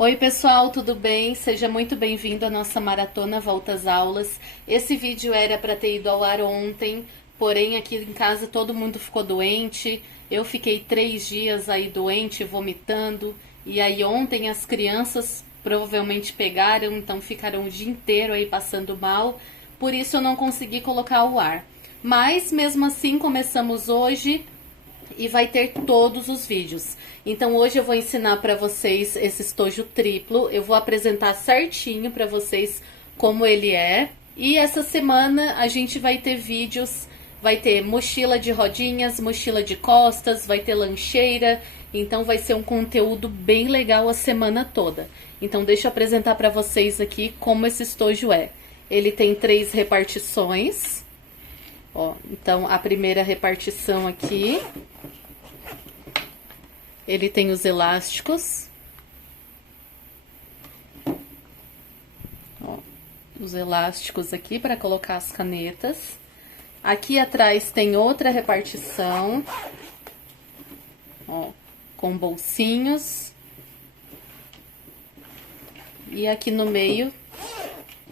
Oi pessoal, tudo bem? Seja muito bem-vindo à nossa maratona Volta às Aulas. Esse vídeo era para ter ido ao ar ontem, porém aqui em casa todo mundo ficou doente. Eu fiquei 3 dias aí doente, vomitando, e aí ontem as crianças provavelmente pegaram, então ficaram o dia inteiro aí passando mal. Por isso eu não consegui colocar ao ar. Mas mesmo assim começamos hoje e vai ter todos os vídeos. Então hoje eu vou ensinar para vocês esse estojo triplo, eu vou apresentar certinho para vocês como ele é. E essa semana a gente vai ter vídeos, vai ter mochila de rodinhas, mochila de costas, vai ter lancheira, então vai ser um conteúdo bem legal a semana toda. Então deixa eu apresentar para vocês aqui como esse estojo é. Ele tem 3 repartições. Ó, então a primeira repartição aqui, ele tem os elásticos. Ó, os elásticos aqui para colocar as canetas. Aqui atrás tem outra repartição, ó, com bolsinhos. E aqui no meio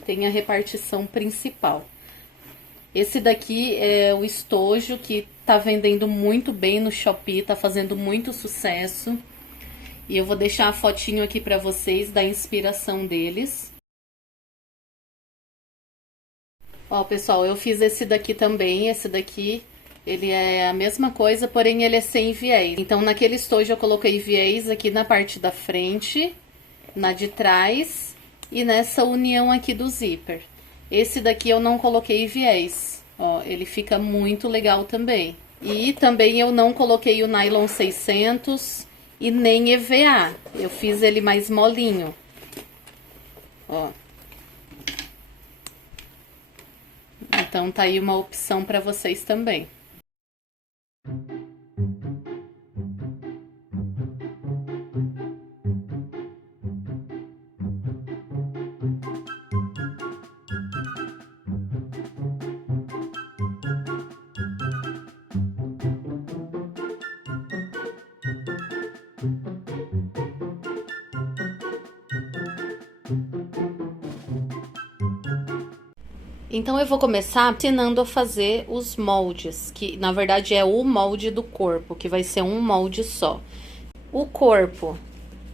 tem a repartição principal. Esse daqui é o estojo que tá vendendo muito bem no Shopee, tá fazendo muito sucesso. E eu vou deixar a fotinho aqui pra vocês da inspiração deles. Ó, pessoal, eu fiz esse daqui também. Esse daqui, ele é a mesma coisa, porém ele é sem viés. Então, naquele estojo eu coloquei viés aqui na parte da frente, na de trás e nessa união aqui do zíper. Esse daqui eu não coloquei viés, ó, ele fica muito legal também. E também eu não coloquei o nylon 600 e nem EVA, eu fiz ele mais molinho, ó. Então tá aí uma opção para vocês também. Então eu vou começar ensinando a fazer os moldes, que na verdade é o molde do corpo, que vai ser um molde só. O corpo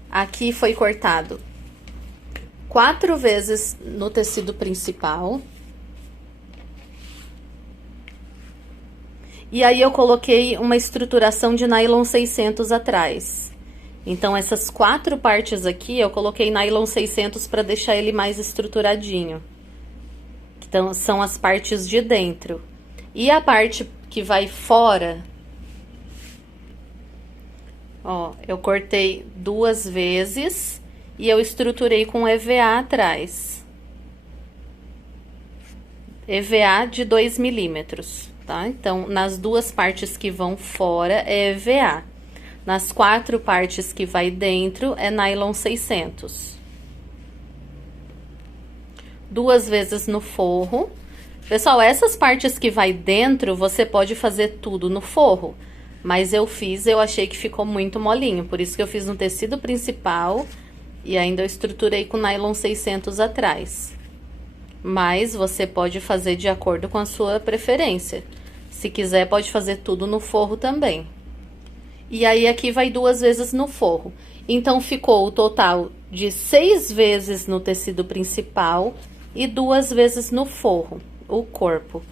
aqui foi cortado 4 vezes no tecido principal. E aí eu coloquei uma estruturação de nylon 600 atrás. Então essas 4 partes aqui eu coloquei nylon 600 para deixar ele mais estruturadinho. Então, são as partes de dentro. E a parte que vai fora, ó, eu cortei 2 vezes e eu estruturei com EVA atrás. EVA de 2 milímetros, tá? Então, nas 2 partes que vão fora é EVA. Nas 4 partes que vai dentro é nylon 600. 2 vezes no forro. Pessoal, essas partes que vai dentro, você pode fazer tudo no forro. Mas eu achei que ficou muito molinho. Por isso que eu fiz no tecido principal e ainda eu estruturei com nylon 600 atrás. Mas você pode fazer de acordo com a sua preferência. Se quiser, pode fazer tudo no forro também. E aí, aqui vai 2 vezes no forro. Então, ficou o total de 6 vezes no tecido principal e 2 vezes no forro, o corpo.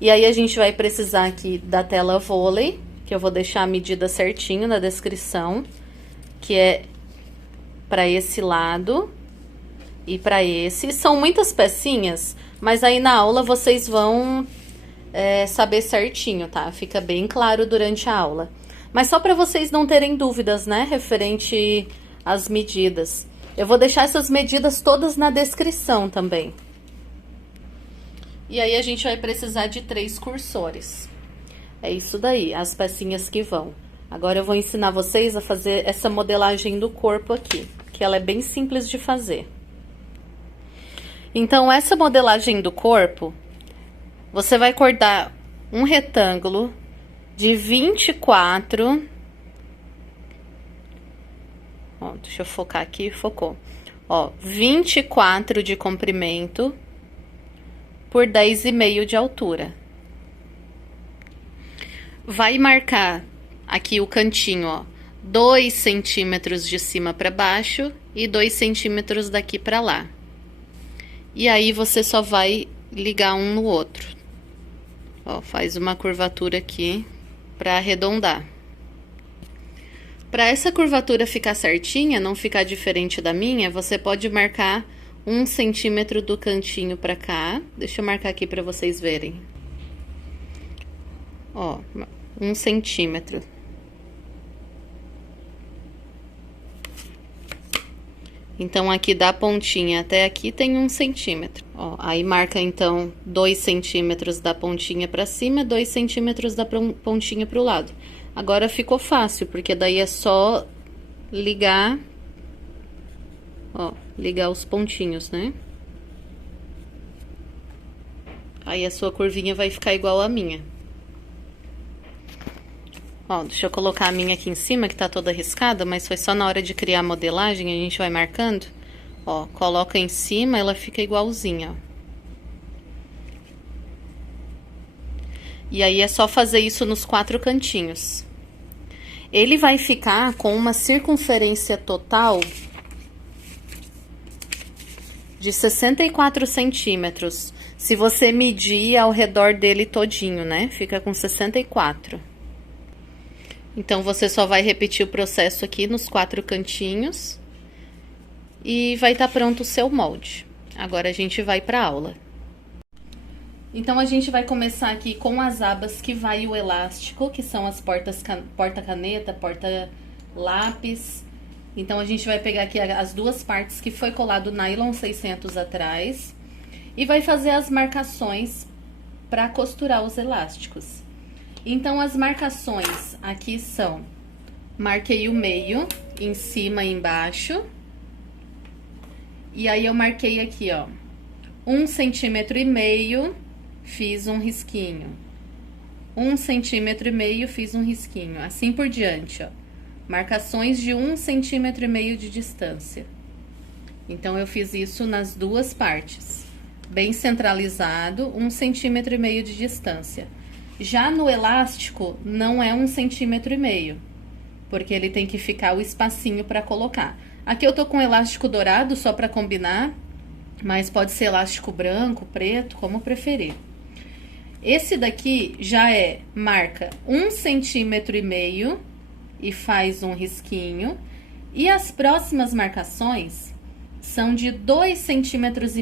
E aí a gente vai precisar aqui da tela vôlei, que eu vou deixar a medida certinho na descrição, que é para esse lado e para esse. São muitas pecinhas, mas aí na aula vocês vão saber certinho, tá? Fica bem claro durante a aula. Mas só para vocês não terem dúvidas, né, referente às medidas. Eu vou deixar essas medidas todas na descrição também. E aí a gente vai precisar de 3 cursores. É isso daí, as pecinhas que vão. Agora eu vou ensinar vocês a fazer essa modelagem do corpo aqui, que ela é bem simples de fazer. Então, essa modelagem do corpo, você vai cortar um retângulo de 24, Ó, deixa eu focar aqui, focou. Ó, 24 de comprimento por 10,5 de altura. Vai marcar aqui o cantinho, ó, 2 centímetros de cima para baixo e 2 centímetros daqui para lá. E aí, você só vai ligar um no outro. Ó, faz uma curvatura aqui para arredondar. Para essa curvatura ficar certinha, não ficar diferente da minha, você pode marcar 1 centímetro do cantinho para cá. Deixa eu marcar aqui para vocês verem. Ó, 1 centímetro. Então, aqui da pontinha até aqui tem 1 centímetro. Ó, aí marca, então, 2 centímetros da pontinha pra cima, 2 centímetros da pontinha pro lado. Agora ficou fácil, porque daí é só ligar, ó, ligar os pontinhos, né? Aí a sua curvinha vai ficar igual a minha. Ó, deixa eu colocar a minha aqui em cima, que tá toda riscada, mas foi só na hora de criar a modelagem, a gente vai marcando. Ó, coloca em cima, ela fica igualzinha, ó. E aí, é só fazer isso nos 4 cantinhos. Ele vai ficar com uma circunferência total de 64 centímetros. Se você medir ao redor dele todinho, né? Fica com 64. Então, você só vai repetir o processo aqui nos 4 cantinhos. E vai estar pronto o seu molde. Agora, a gente vai para a aula. Então, a gente vai começar aqui com as abas que vai o elástico, que são as porta-caneta, porta-lápis. Então, a gente vai pegar aqui as 2 partes que foi colado nylon 600 atrás. E vai fazer as marcações para costurar os elásticos. Então, as marcações aqui são: marquei o meio, em cima e embaixo. E aí, eu marquei aqui, ó, 1,5 centímetro, fiz um risquinho. 1,5 centímetro, fiz um risquinho. Assim por diante, ó. Marcações de 1,5 centímetro de distância. Então, eu fiz isso nas 2 partes. Bem centralizado, 1,5 centímetro de distância. Já no elástico, não é 1,5 centímetro, porque ele tem que ficar o espacinho para colocar. Aqui eu tô com elástico dourado, só para combinar, mas pode ser elástico branco, preto, como preferir. Esse daqui já marca 1,5 centímetro e faz um risquinho. E as próximas marcações são de 2,5 centímetros.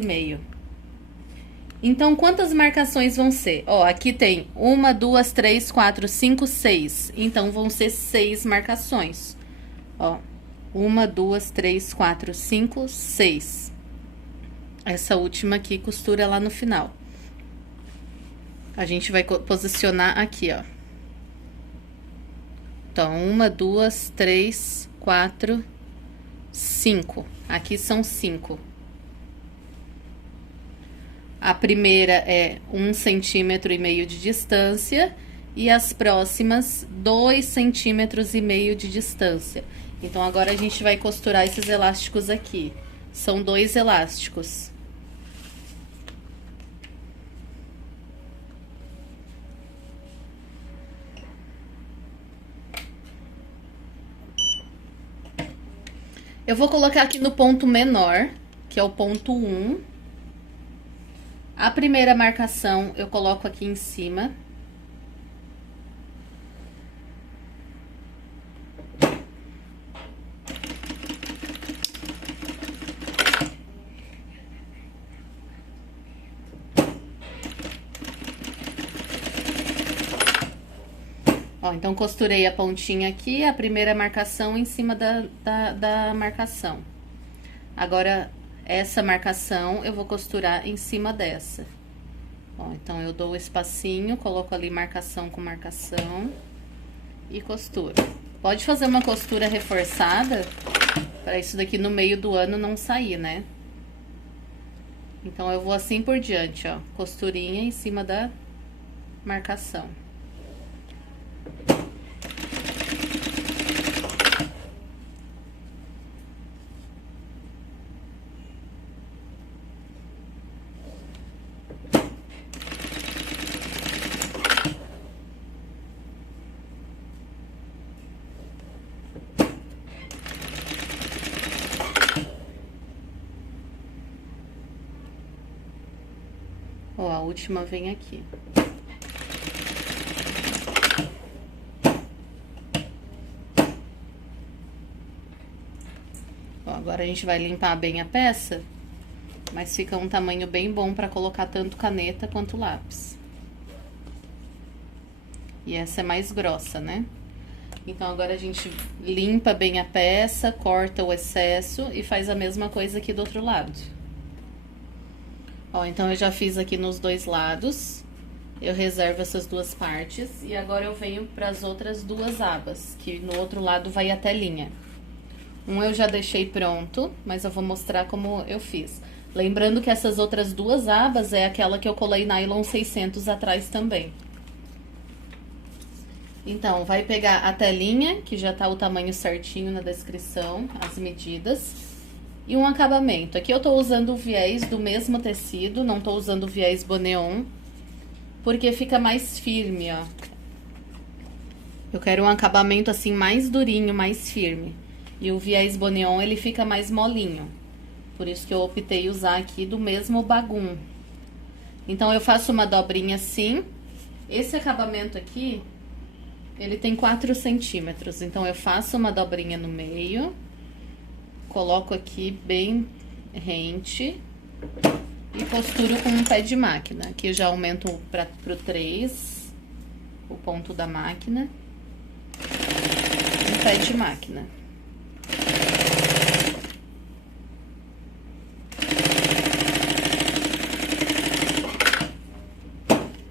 Então, quantas marcações vão ser? Ó, aqui tem 1, 2, 3, 4, 5, 6. Então, vão ser 6 marcações. Ó, 1, 2, 3, 4, 5, 6. Essa última aqui costura lá no final. A gente vai posicionar aqui, ó. Então, 1, 2, 3, 4, 5. Aqui são 5. A primeira é 1,5 centímetro de distância e as próximas 2,5 centímetros de distância. Então, agora a gente vai costurar esses elásticos aqui. São 2 elásticos. Eu vou colocar aqui no ponto menor, que é o ponto 1. A primeira marcação eu coloco aqui em cima. Ó, então, costurei a pontinha aqui, a primeira marcação em cima da marcação. Agora, essa marcação eu vou costurar em cima dessa. Ó, então, eu dou o espacinho, coloco ali marcação com marcação e costuro. Pode fazer uma costura reforçada para isso daqui no meio do ano não sair, né? Então, eu vou assim por diante, ó, costurinha em cima da marcação. Ó, a última vem aqui. Ó, agora a gente vai limpar bem a peça, mas fica um tamanho bem bom pra colocar tanto caneta quanto lápis. E essa é mais grossa, né? Então, agora a gente limpa bem a peça, corta o excesso e faz a mesma coisa aqui do outro lado. Ó, então eu já fiz aqui nos dois lados. Eu reservo essas duas partes e agora eu venho para as outras duas abas, que no outro lado vai a telinha. Um eu já deixei pronto, mas eu vou mostrar como eu fiz. Lembrando que essas outras duas abas é aquela que eu colei nylon 600 atrás também. Então, vai pegar a telinha, que já tá o tamanho certinho na descrição, as medidas, e um acabamento. Aqui eu tô usando o viés do mesmo tecido, não tô usando o viés Boneon, porque fica mais firme, ó. Eu quero um acabamento assim mais durinho, mais firme. E o viés Boneon, ele fica mais molinho. Por isso que eu optei usar aqui do mesmo bagum. Então, eu faço uma dobrinha assim. Esse acabamento aqui, ele tem 4 centímetros, então eu faço uma dobrinha no meio, coloco aqui bem rente e costuro com um pé de máquina. Aqui eu já aumento pro 3, o ponto da máquina, um pé de máquina.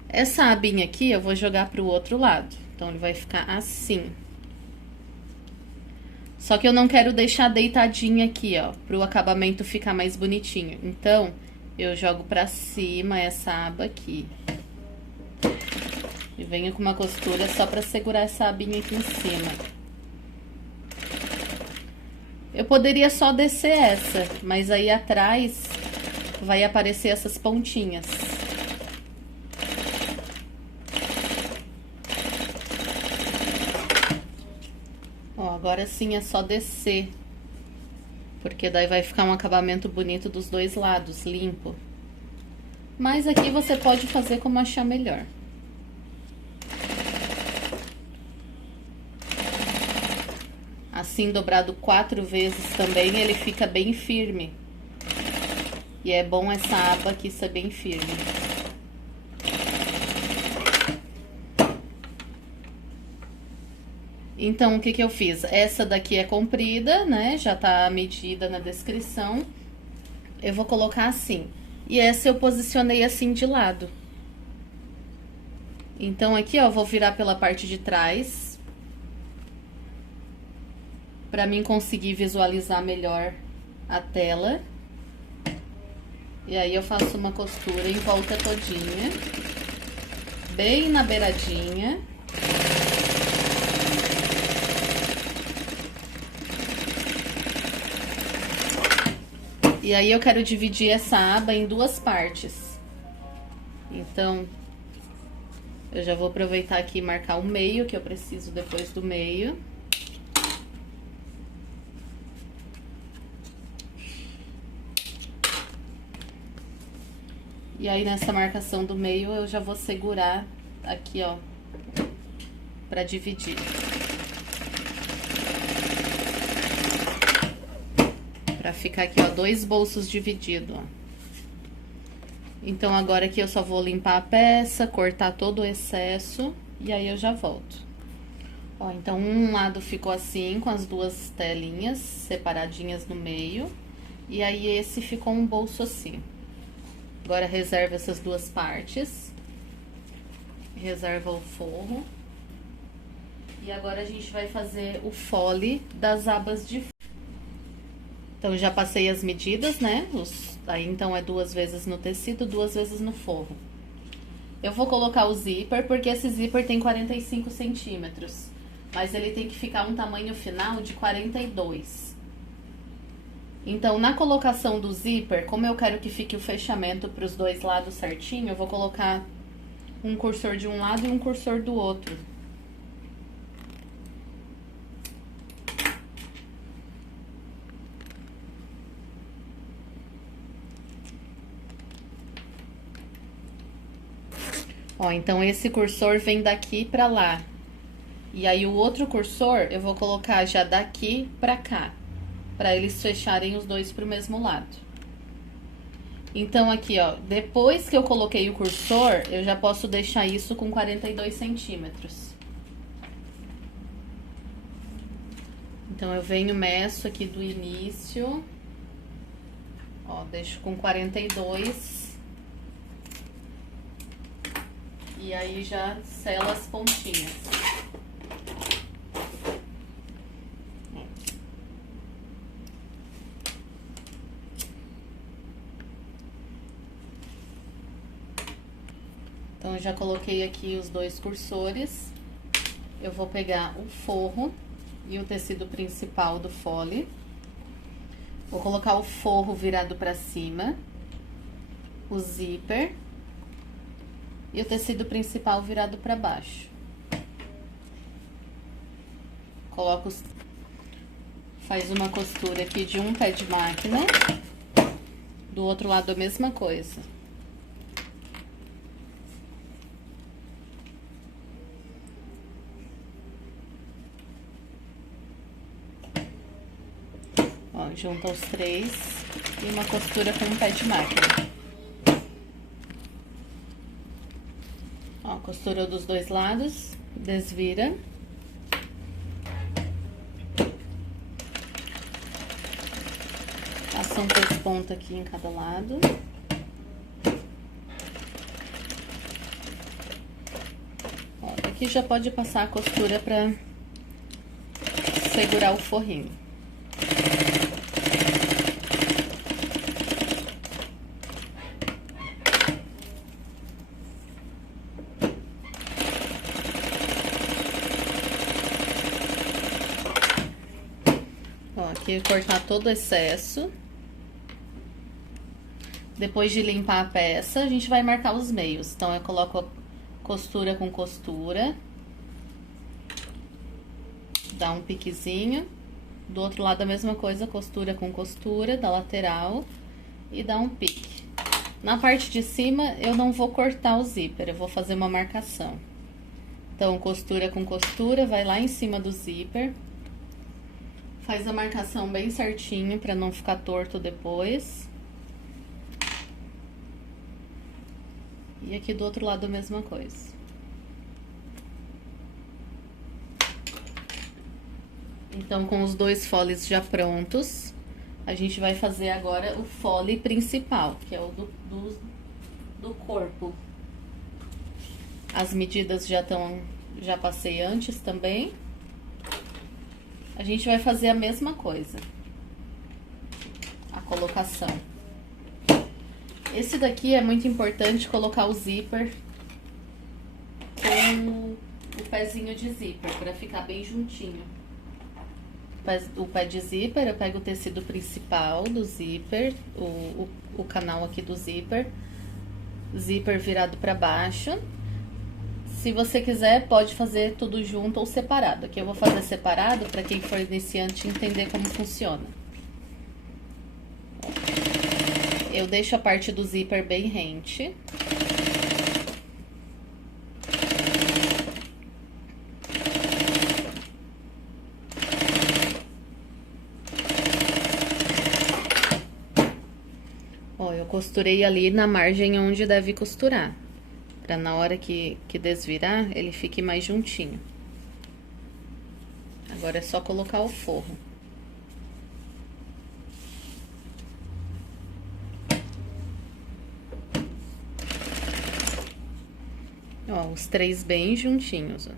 Essa abinha aqui eu vou jogar pro outro lado. Então, ele vai ficar assim. Só que eu não quero deixar deitadinha aqui, ó, pro acabamento ficar mais bonitinho. Então, eu jogo pra cima essa aba aqui. E venho com uma costura só pra segurar essa abinha aqui em cima. Eu poderia só descer essa, mas aí atrás vai aparecer essas pontinhas. Ó, agora sim é só descer, porque daí vai ficar um acabamento bonito dos dois lados, limpo. Mas aqui você pode fazer como achar melhor. Assim, dobrado 4 vezes também, ele fica bem firme. E é bom essa aba aqui ser bem firme. Então, o que que eu fiz? Essa daqui é comprida, né? Já tá a medida na descrição. Eu vou colocar assim. E essa eu posicionei assim de lado. Então, aqui, ó, eu vou virar pela parte de trás. Pra mim conseguir visualizar melhor a tela. E aí, eu faço uma costura em volta todinha. Bem na beiradinha. E aí, eu quero dividir essa aba em duas partes. Então, eu já vou aproveitar aqui e marcar o meio, que eu preciso depois do meio. E aí, nessa marcação do meio, eu já vou segurar aqui, ó, pra dividir. Pra ficar aqui, ó, 2 bolsos divididos, ó. Então, agora aqui eu só vou limpar a peça, cortar todo o excesso e aí eu já volto. Ó, então, um lado ficou assim, com as duas telinhas separadinhas no meio. E aí, esse ficou um bolso assim. Agora, reserva essas duas partes. Reserva o forro. E agora, a gente vai fazer o fole das abas de forro. Então, já passei as medidas, né? Aí, então, é 2 vezes no tecido, 2 vezes no forro. Eu vou colocar o zíper, porque esse zíper tem 45 centímetros. Mas ele tem que ficar um tamanho final de 42. Então, na colocação do zíper, como eu quero que fique o fechamento para os dois lados certinho, eu vou colocar um cursor de um lado e um cursor do outro. Ó, então esse cursor vem daqui pra lá. E aí o outro cursor eu vou colocar já daqui pra cá, pra eles fecharem os dois pro mesmo lado. Então aqui, ó, depois que eu coloquei o cursor, eu já posso deixar isso com 42 centímetros. Então eu venho, meço aqui do início, ó, deixo com 42. E aí já selo as pontinhas. Então, eu já coloquei aqui os dois cursores. Eu vou pegar o forro e o tecido principal do fole. Vou colocar o forro virado pra cima, o zíper e o tecido principal virado pra baixo. Coloco, faz uma costura aqui de um pé de máquina, do outro lado a mesma coisa. Ó, junta os três e uma costura com um pé de máquina. Ó, costurou dos dois lados, desvira. Passa um pesponto aqui em cada lado. Ó, aqui já pode passar a costura pra segurar o forrinho. Ó, aqui cortar todo o excesso. Depois de limpar a peça, a gente vai marcar os meios. Então, eu coloco costura com costura. Dá um piquezinho. Do outro lado, a mesma coisa, costura com costura, da lateral. E dá um pique. Na parte de cima, eu não vou cortar o zíper, eu vou fazer uma marcação. Então, costura com costura, vai lá em cima do zíper. Faz a marcação bem certinho, pra não ficar torto depois. E aqui do outro lado a mesma coisa. Então, com os dois foles já prontos, a gente vai fazer agora o fole principal, que é o do corpo. As medidas já passei antes também. A gente vai fazer a mesma coisa. A colocação. Esse daqui é muito importante colocar o zíper com o pezinho de zíper, pra ficar bem juntinho. O pé de zíper, eu pego o tecido principal do zíper, o canal aqui do zíper virado pra baixo. Se você quiser, pode fazer tudo junto ou separado. Aqui eu vou fazer separado pra quem for iniciante entender como funciona. Eu deixo a parte do zíper bem rente. Ó, eu costurei ali na margem onde deve costurar. Pra na hora que desvirar, ele fique mais juntinho. Agora é só colocar o forro. Ó, os três bem juntinhos, ó.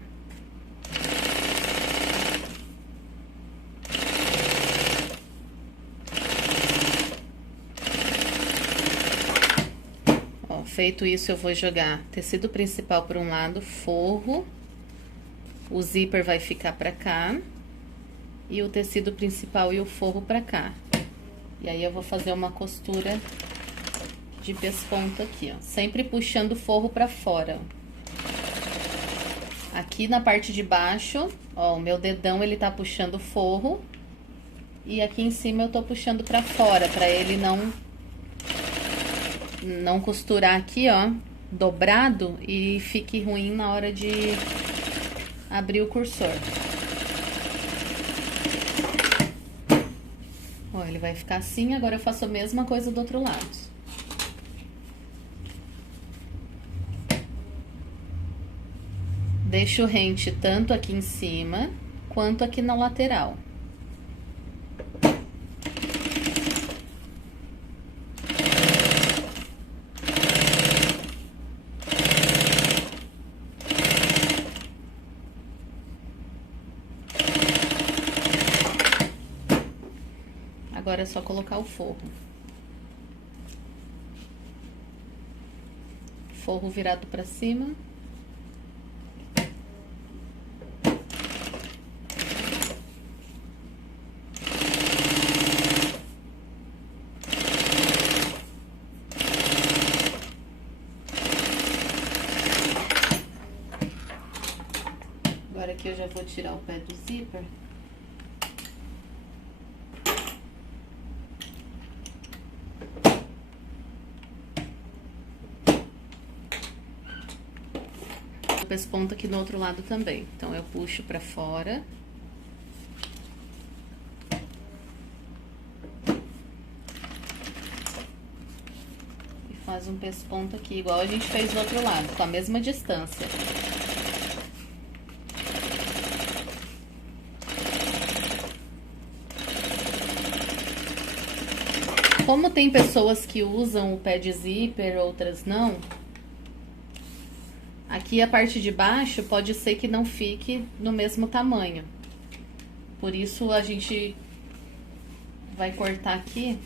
Ó, feito isso, eu vou jogar tecido principal para um lado, forro. O zíper vai ficar pra cá. E o tecido principal e o forro pra cá. E aí, eu vou fazer uma costura de pesponto aqui, ó. Sempre puxando o forro pra fora, ó. Aqui na parte de baixo, ó, o meu dedão, ele tá puxando o forro. E aqui em cima eu tô puxando pra fora, pra ele não costurar aqui, ó, dobrado e fique ruim na hora de abrir o cursor. Ó, ele vai ficar assim, agora eu faço a mesma coisa do outro lado. Deixo rente tanto aqui em cima, quanto aqui na lateral. Agora é só colocar o forro. Forro virado pra cima. Agora aqui eu já vou tirar o pé do zíper. O pesponto aqui no outro lado também. Então, eu puxo pra fora. E faz um pesponto aqui, igual a gente fez do outro lado, com a mesma distância. Como tem pessoas que usam o pé de zíper, outras não, aqui a parte de baixo pode ser que não fique no mesmo tamanho. Por isso a gente vai cortar aqui.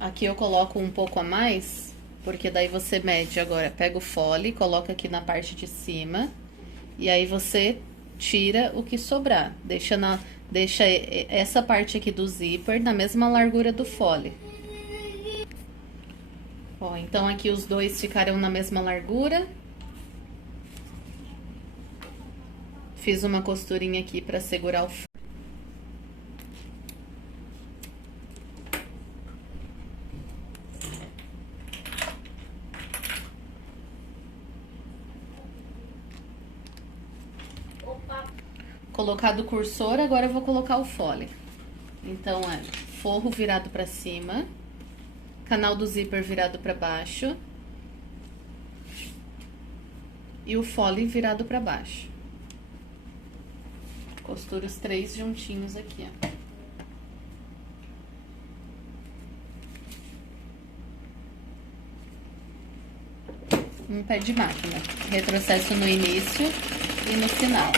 Aqui eu coloco um pouco a mais, porque daí você mede agora, pega o fole, coloca aqui na parte de cima, e aí você tira o que sobrar. Deixa essa parte aqui do zíper na mesma largura do fole. Ó, então aqui os dois ficaram na mesma largura. Fiz uma costurinha aqui pra segurar o fole. Colocado o cursor, agora eu vou colocar o fole. Então, é forro virado pra cima, canal do zíper virado pra baixo e o fole virado pra baixo. Costuro os três juntinhos aqui, ó. Um pé de máquina. Retrocesso no início e no final.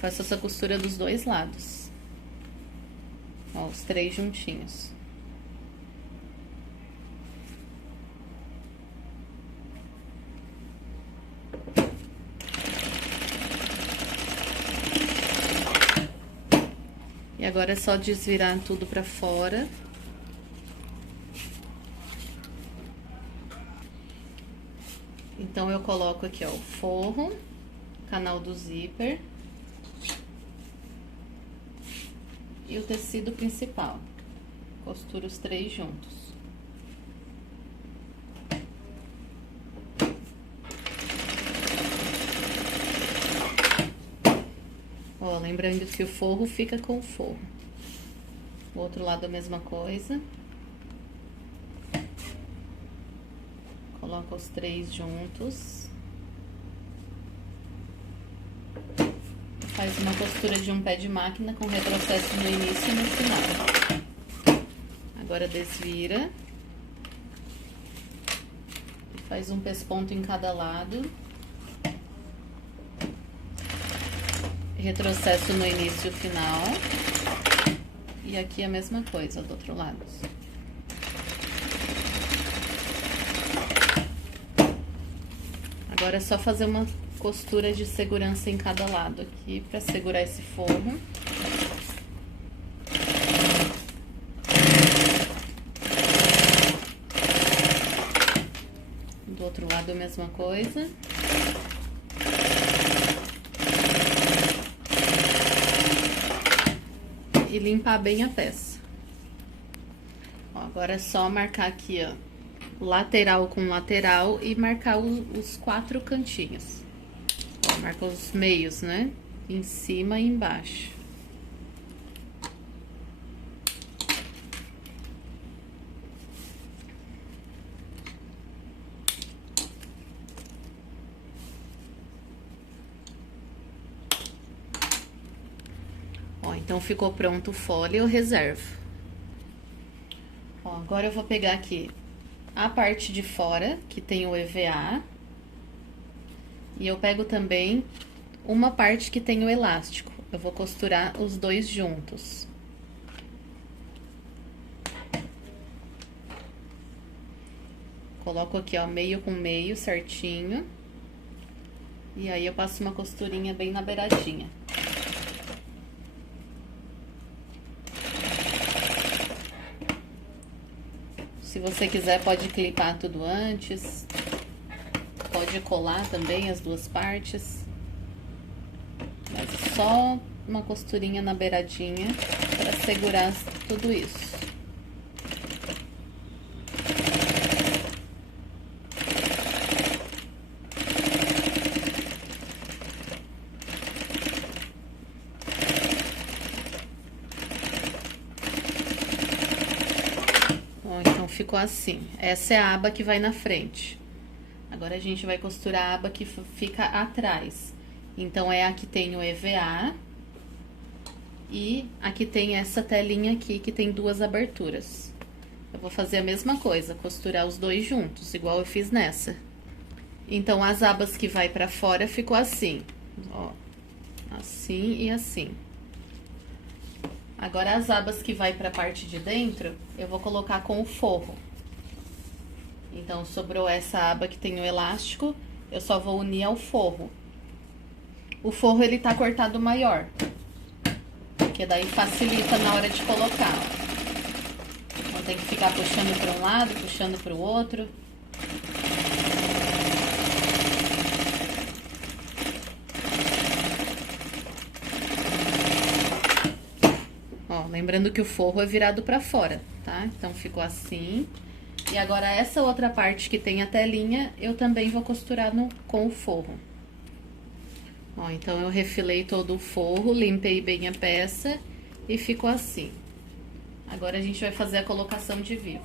Faço essa costura dos dois lados. Ó, os três juntinhos. E agora é só desvirar tudo pra fora. Então, eu coloco aqui, ó, o forro, canal do zíper. E o tecido principal. Costuro os três juntos. Ó, lembrando que o forro fica com o forro. O outro lado a mesma coisa. Coloca os três juntos. Faz uma costura de um pé de máquina com retrocesso no início e no final. Agora desvira. Faz um pesponto em cada lado. Retrocesso no início e no final. E aqui a mesma coisa do outro lado. Agora é só fazer uma costura de segurança em cada lado aqui, pra segurar esse forro. Do outro lado a mesma coisa. E limpar bem a peça. Ó, agora é só marcar aqui, ó, lateral com lateral e marcar os 4 cantinhos. Ó, marca os meios, né? Em cima e embaixo. Ó, então ficou pronto o fole, eu reservo. Ó, agora eu vou pegar aqui a parte de fora, que tem o EVA. E eu pego também uma parte que tem o elástico. Eu vou costurar os dois juntos. Coloco aqui, ó, meio com meio, certinho. E aí eu passo uma costurinha bem na beiradinha. Se você quiser, pode clipar tudo antes. Pode colar também as duas partes. Mas só uma costurinha na beiradinha para segurar tudo isso. Ó, então ficou assim. Essa é a aba que vai na frente. Agora, a gente vai costurar a aba que fica atrás. Então, é a que tem o EVA e aqui tem essa telinha aqui, que tem 2 aberturas. Eu vou fazer a mesma coisa, costurar os dois juntos, igual eu fiz nessa. Então, as abas que vai pra fora ficou assim, ó. Assim e assim. Agora, as abas que vai pra parte de dentro, eu vou colocar com o forro. Então, sobrou essa aba que tem o elástico, eu só vou unir ao forro. O forro, ele tá cortado maior, porque daí facilita na hora de colocar, ó. Não tem que ficar puxando para um lado, puxando para o outro. Ó, lembrando que o forro é virado para fora, tá? Então, ficou assim. E agora, essa outra parte que tem a telinha, eu também vou costurar com o forro. Ó, então, eu refilei todo o forro, limpei bem a peça e ficou assim. Agora, a gente vai fazer a colocação de vivo.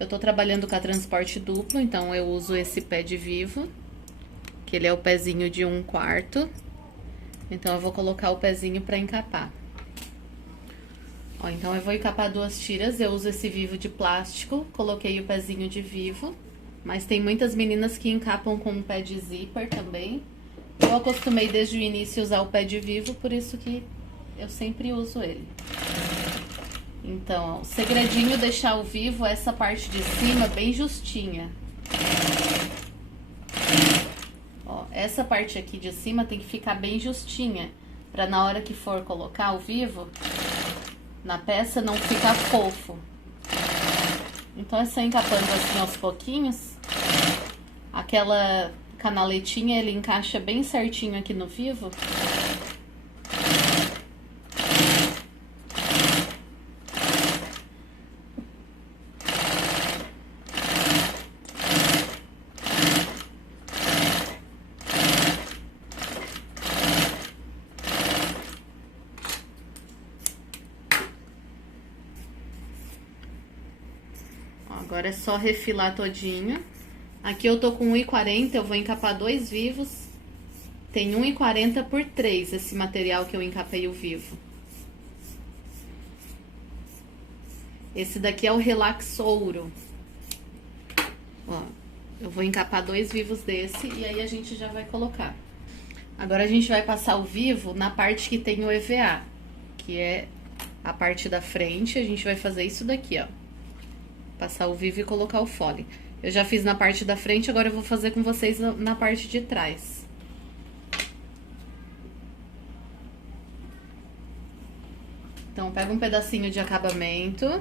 Eu tô trabalhando com a transporte duplo, então eu uso esse pé de vivo, que ele é o pezinho de 1/4. Então, eu vou colocar o pezinho pra encapar. Ó, então, eu vou encapar 2 tiras, eu uso esse vivo de plástico, coloquei o pezinho de vivo, mas tem muitas meninas que encapam com um pé de zíper também. Eu acostumei desde o início a usar o pé de vivo, por isso que eu sempre uso ele. Então, ó, o segredinho é deixar o vivo, essa parte de cima bem justinha. Ó, essa parte aqui de cima tem que ficar bem justinha, pra na hora que for colocar o vivo, na peça não ficar fofo. Então, é só encapando assim aos pouquinhos. Aquela canaletinha, ele encaixa bem certinho aqui no vivo. Agora é só refilar todinho. Aqui eu tô com 1,40, eu vou encapar 2 vivos. Tem 1,40 por 3 esse material que eu encapei o vivo. Esse daqui é o Relax Ouro. Ó, eu vou encapar 2 vivos desse e aí a gente já vai colocar. Agora, a gente vai passar o vivo na parte que tem o EVA, que é a parte da frente. A gente vai fazer isso daqui, ó. Passar o vivo e colocar o fole. Eu já fiz na parte da frente, agora eu vou fazer com vocês na parte de trás. Então, pega um pedacinho de acabamento.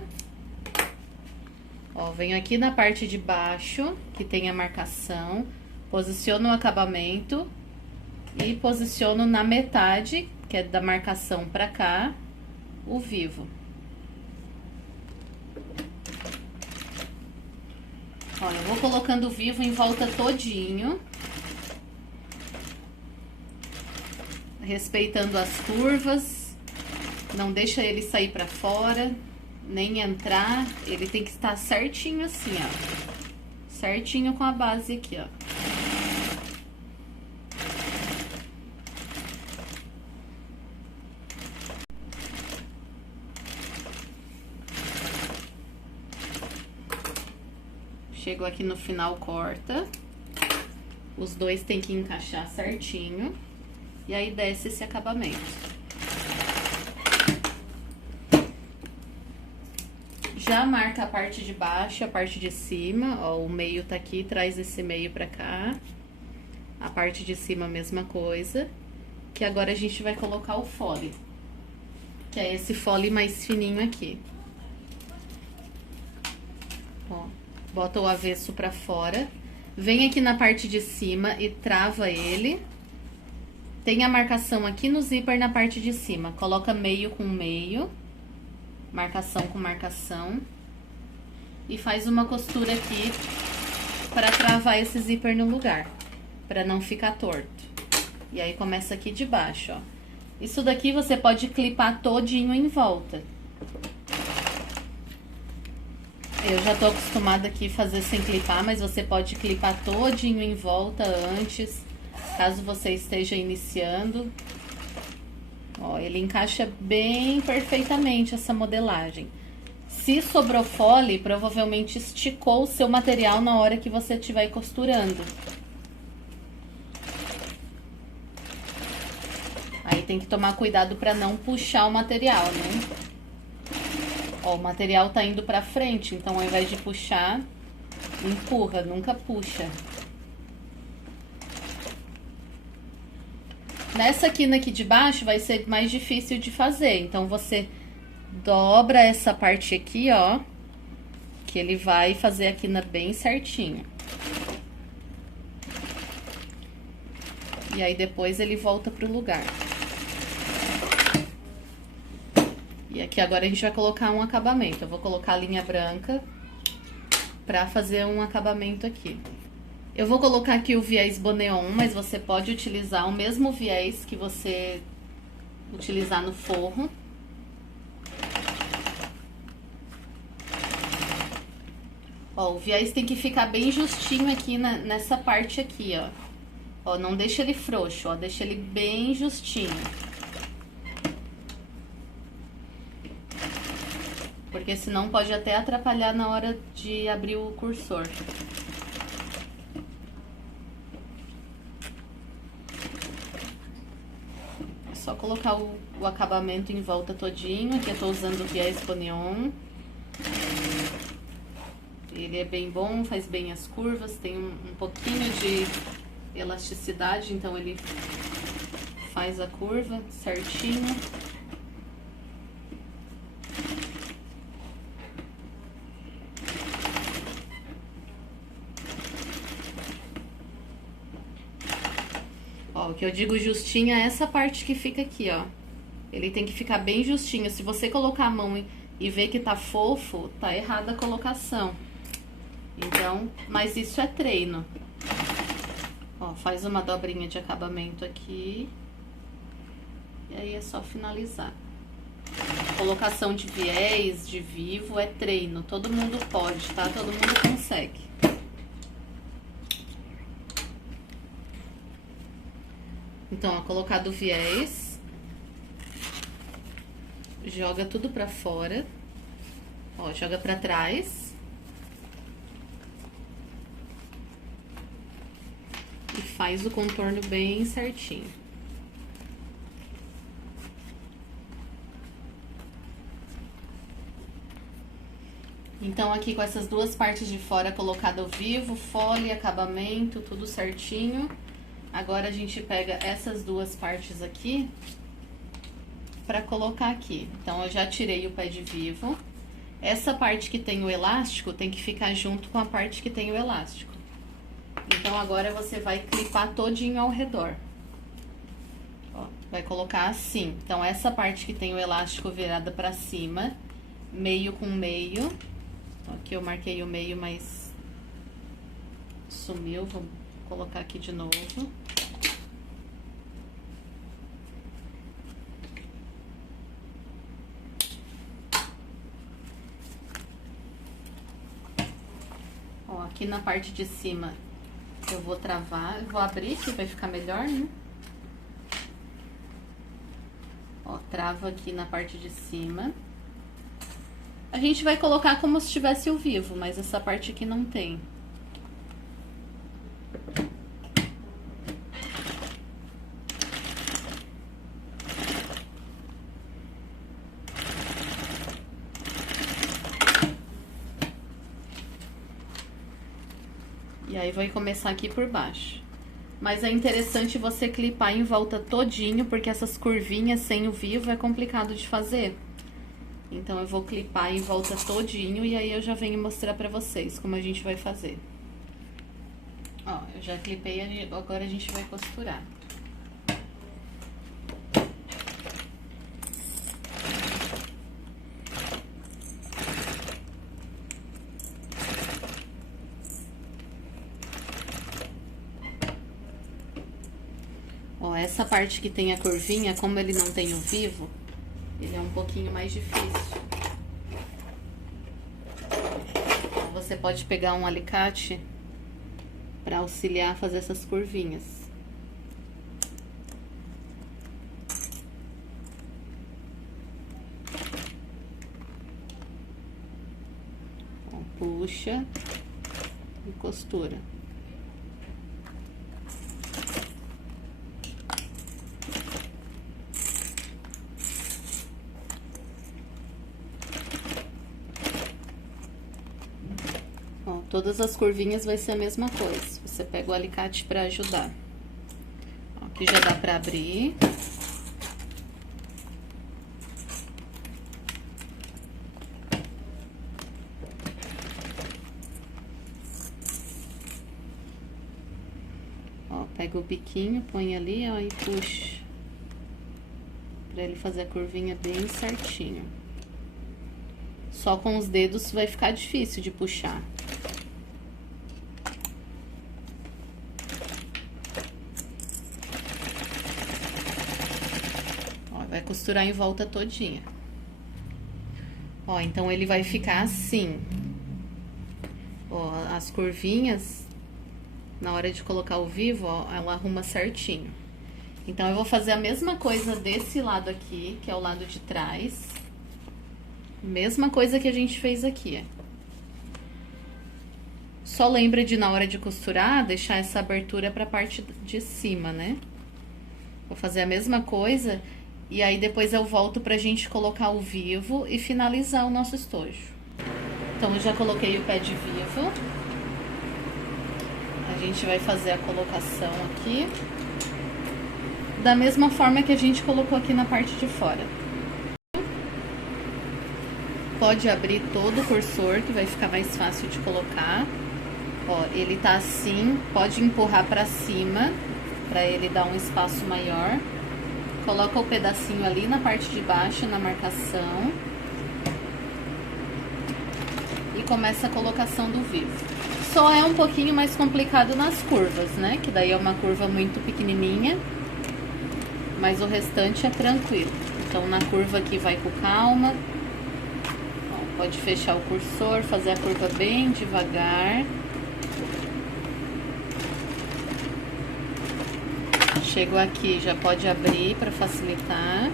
Ó, venho aqui na parte de baixo, que tem a marcação. Posiciono o acabamento e posiciono na metade, que é da marcação pra cá, o vivo. Ó, eu vou colocando o vivo em volta todinho. Respeitando as curvas. Não deixa ele sair pra fora, nem entrar. Ele tem que estar certinho assim, ó. Certinho com a base aqui, ó. Chego aqui no final, corta. Os dois tem que encaixar certinho. E aí desce esse acabamento. Já marca a parte de baixo, a parte de cima, ó, o meio tá aqui, traz esse meio pra cá. A parte de cima, a mesma coisa. Que agora a gente vai colocar o fole. Que é esse fole mais fininho aqui. Ó, bota o avesso pra fora. Vem aqui na parte de cima e trava ele. Tem a marcação aqui no zíper na parte de cima. Coloca meio com meio. Marcação com marcação. E faz uma costura aqui para travar esse zíper no lugar, para não ficar torto. E aí começa aqui de baixo, ó. Isso daqui você pode clipar todinho em volta. Eu já tô acostumada aqui a fazer sem clipar, mas você pode clipar todinho em volta antes, caso você esteja iniciando. Ó, ele encaixa bem perfeitamente essa modelagem. Se sobrou fole, provavelmente esticou o seu material na hora que você estiver costurando. Aí tem que tomar cuidado para não puxar o material, né? Ó, o material tá indo pra frente, então ao invés de puxar, empurra, nunca puxa. Nessa quina aqui de baixo vai ser mais difícil de fazer, então você dobra essa parte aqui, ó, que ele vai fazer a quina bem certinho. E aí depois ele volta pro lugar. E aqui agora a gente vai colocar um acabamento. Eu vou colocar a linha branca pra fazer um acabamento aqui. Eu vou colocar aqui o viés Boneon, mas você pode utilizar o mesmo viés que você utilizar no forro. Ó, o viés tem que ficar bem justinho aqui nessa parte aqui, ó. Ó, não deixa ele frouxo, ó, deixa ele bem justinho. Porque senão pode até atrapalhar na hora de abrir o cursor. É só colocar o acabamento em volta todinho. Aqui eu tô usando o viés Boneon. Ele é bem bom, faz bem as curvas, tem um pouquinho de elasticidade, então ele faz a curva certinho. Ó, o que eu digo justinho é essa parte que fica aqui, ó. Ele tem que ficar bem justinho. Se você colocar a mão e ver que tá fofo, tá errada a colocação. Então, mas isso é treino. Ó, faz uma dobrinha de acabamento aqui. E aí é só finalizar. Colocação de viés, de vivo, é treino. Todo mundo pode, tá? Todo mundo consegue. Então, ó, colocado o viés. Joga tudo pra fora. Ó, joga pra trás. E faz o contorno bem certinho. Então, aqui com essas duas partes de fora colocado ao vivo, fole, acabamento, tudo certinho. Agora, a gente pega essas duas partes aqui pra colocar aqui. Então, eu já tirei o pé de vivo. Essa parte que tem o elástico tem que ficar junto com a parte que tem o elástico. Então, agora você vai clipar todinho ao redor. Ó, vai colocar assim. Então, essa parte que tem o elástico virada pra cima, meio com meio. Aqui eu marquei o meio, mas sumiu, vou colocar aqui de novo. Ó, aqui na parte de cima eu vou travar, eu vou abrir que vai ficar melhor, né? Ó, trava aqui na parte de cima. A gente vai colocar como se tivesse o vivo, mas essa parte aqui não tem. E aí vai começar aqui por baixo. Mas é interessante você clipar em volta todinho, porque essas curvinhas sem o vivo é complicado de fazer. Então, eu vou clipar em volta todinho e aí eu já venho mostrar pra vocês como a gente vai fazer. Ó, eu já clipei, agora a gente vai costurar. Ó, essa parte que tem a curvinha, como ele não tem o vivo, ele é um pouquinho mais difícil. Você pode pegar um alicate para auxiliar a fazer essas curvinhas. Ó, puxa e costura. Ó, todas as curvinhas vai ser a mesma coisa. Você pega o alicate para ajudar. Ó, aqui já dá para abrir. Ó, pega o biquinho, põe ali, ó, e puxa. Pra ele fazer a curvinha bem certinho. Só com os dedos vai ficar difícil de puxar. Ó, vai costurar em volta todinha. Ó, então ele vai ficar assim. Ó, as curvinhas, na hora de colocar o vivo, ó, ela arruma certinho. Então, eu vou fazer a mesma coisa desse lado aqui, que é o lado de trás. Mesma coisa que a gente fez aqui, ó. Só lembra de, na hora de costurar, deixar essa abertura pra parte de cima, né? Vou fazer a mesma coisa e aí depois eu volto pra gente colocar o vivo e finalizar o nosso estojo. Então, eu já coloquei o pé de vivo. A gente vai fazer a colocação aqui. Da mesma forma que a gente colocou aqui na parte de fora. Pode abrir todo o cursor, que vai ficar mais fácil de colocar. Ó, ele tá assim, pode empurrar pra cima, pra ele dar um espaço maior. Coloca o pedacinho ali na parte de baixo, na marcação. E começa a colocação do vivo. Só é um pouquinho mais complicado nas curvas, né? Que daí é uma curva muito pequenininha. Mas o restante é tranquilo. Então, na curva aqui vai com calma. Ó, pode fechar o cursor, fazer a curva bem devagar. Chego aqui, já pode abrir para facilitar.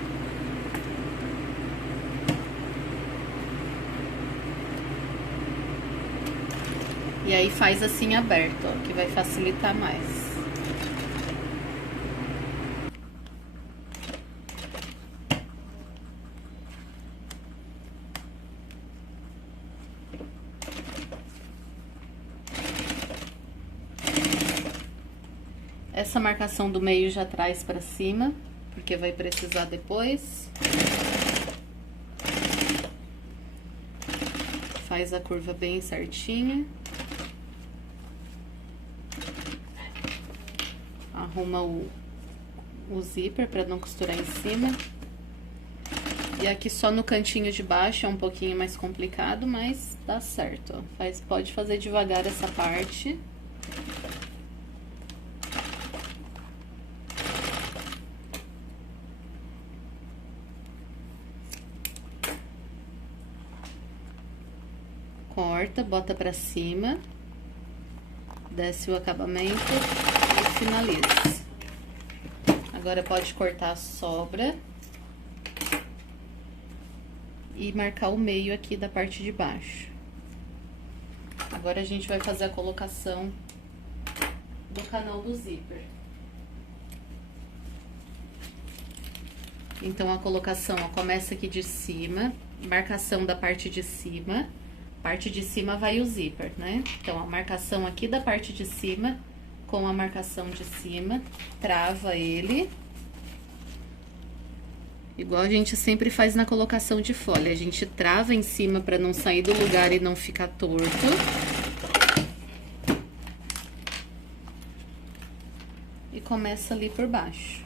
E aí faz assim aberto, ó, que vai facilitar mais. Essa marcação do meio já traz pra cima, porque vai precisar depois. Faz a curva bem certinha. Arruma o zíper pra não costurar em cima. E aqui só no cantinho de baixo é um pouquinho mais complicado, mas dá certo, ó. Pode fazer devagar essa parte. Corta, bota pra cima, desce o acabamento e finaliza. Agora pode cortar a sobra e marcar o meio aqui da parte de baixo. Agora a gente vai fazer a colocação do canal do zíper. Então, a colocação, ó, começa aqui de cima, marcação da parte de cima. Parte de cima vai o zíper, né? Então, a marcação aqui da parte de cima com a marcação de cima, trava ele. Igual a gente sempre faz na colocação de folha, a gente trava em cima para não sair do lugar e não ficar torto. E começa ali por baixo.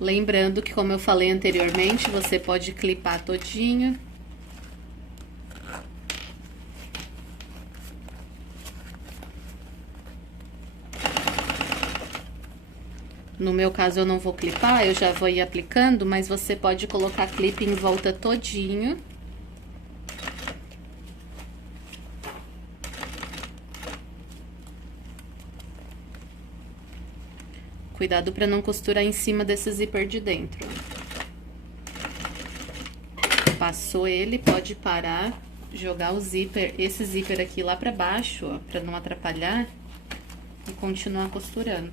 Lembrando que, como eu falei anteriormente, você pode clipar todinho. No meu caso, eu não vou clipar, eu já vou ir aplicando, mas você pode colocar clipe em volta todinho. Cuidado para não costurar em cima desse zíper de dentro. Passou ele, pode parar, jogar o zíper, esse zíper aqui lá para baixo, ó, para não atrapalhar, e continuar costurando.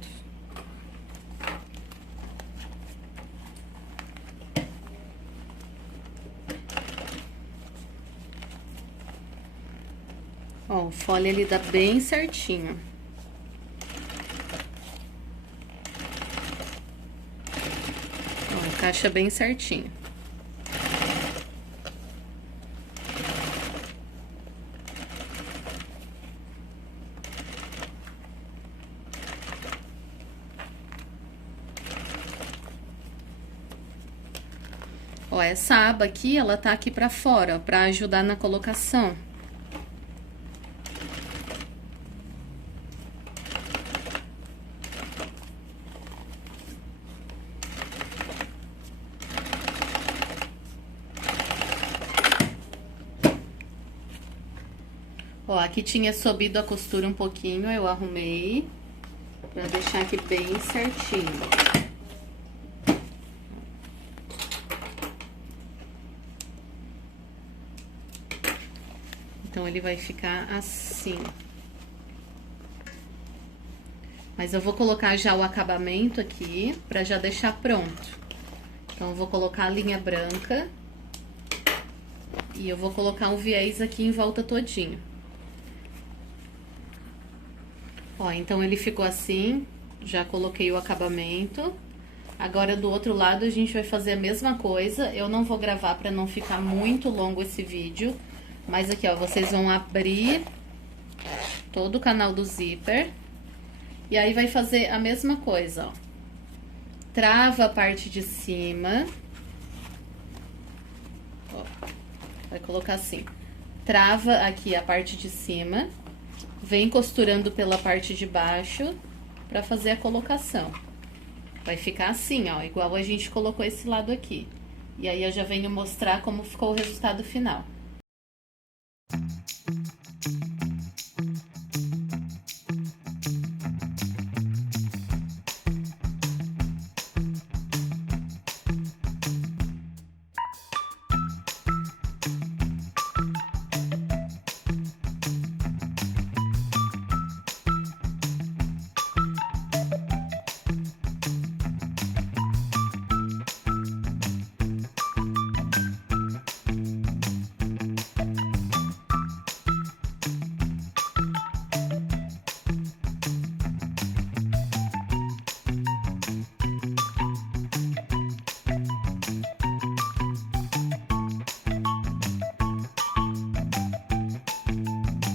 Ó, o folha ele dá bem certinho. Ó, encaixa bem certinho. Ó, essa aba aqui, ela tá aqui pra fora, ó, pra ajudar na colocação. Ó, aqui tinha subido a costura um pouquinho, eu arrumei pra deixar aqui bem certinho. Então, ele vai ficar assim. Mas eu vou colocar já o acabamento aqui, pra já deixar pronto. Então, eu vou colocar a linha branca. E eu vou colocar um viés aqui em volta todinho. Ó, então, ele ficou assim. Já coloquei o acabamento. Agora, do outro lado, a gente vai fazer a mesma coisa. Eu não vou gravar pra não ficar muito longo esse vídeo. Mas aqui, ó, vocês vão abrir todo o canal do zíper. E aí, vai fazer a mesma coisa, ó. Trava a parte de cima. Ó, vai colocar assim. Trava aqui a parte de cima. Vem costurando pela parte de baixo pra fazer a colocação. Vai ficar assim, ó, igual a gente colocou esse lado aqui. E aí, eu já venho mostrar como ficou o resultado final.